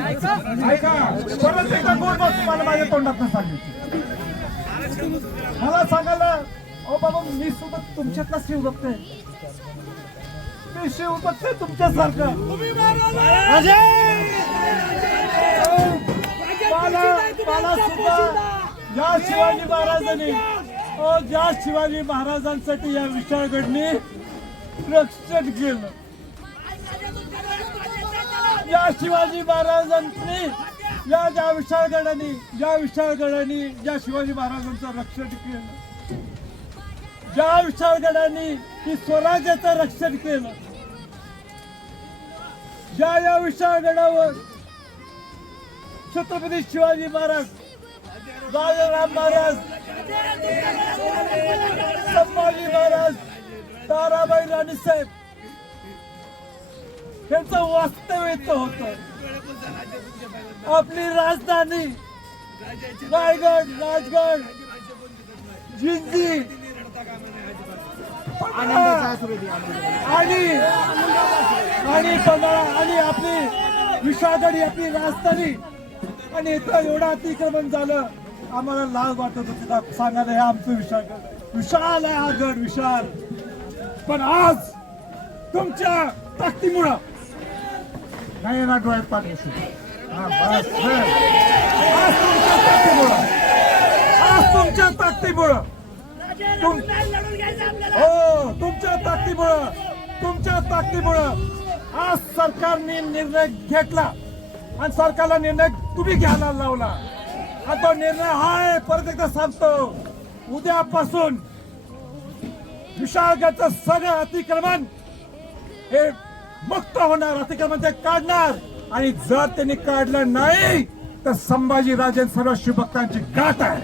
ऐका परत एकदा गोड बात तुम्हाला माझ्या तोंडात सांगितली मला सांगायला अहो बाबा मी सुद्धा तुमच्यातला शिव बघतोय मी शिव बघतोय तुमच्यासारखं. मला सुद्धा या शिवाजी महाराजांनी ज्या शिवाजी महाराजांसाठी या विशाळगडने रक्षण केलं. या शिवाजी महाराजांनी या ज्या विशाळगडाने ज्या विशाळगडाने ज्या शिवाजी महाराजांचं रक्षण केलं. ज्या विशाळगडाने की स्वराज्याचं रक्षण केलं. ज्या या विशाळगडावर छत्रपती शिवाजी महाराज राजाराम महाराज संभाजी महाराज ताराबाई राणीसाहेब यांचं वास्तव्य होत होतं. आपली राजधानी रायगड राजगड जिंजी आणि आणि पन्हाळा आणि आपली विषादडी आपली राजधानी. आणि इथं एवढं अतिक्रमण झालं आम्हाला लाज वाटत होती. सांगायला हे आमचं विशाल विशाल आहे हा गड विशाल. पण आज तुमच्या ताकदीमुळं नाही ना डोळ्यात पाणी हा, बस, आज तुमच्या ताकदीमुळं. आज तुमच्या ताकदीमुळं. तुम- हो तुमच्या ताकदीमुळं. तुमच्या ताकदीमुळं. आज सरकारने निर्णय घेतला. आणि सरकारला निर्णय तुम्ही घ्यायला लावला. आणि तो निर्णय हाय आहे परत एकदा सांगतो. उद्यापासून विशाळगडचं सगळं अतिक्रमण हे मुक्त होणार अतिक्रमण ते काढणार. आणि जर त्यांनी काढलं नाही तर संभाजी राजे सर्व शिवभक्तांची गाठ आहे.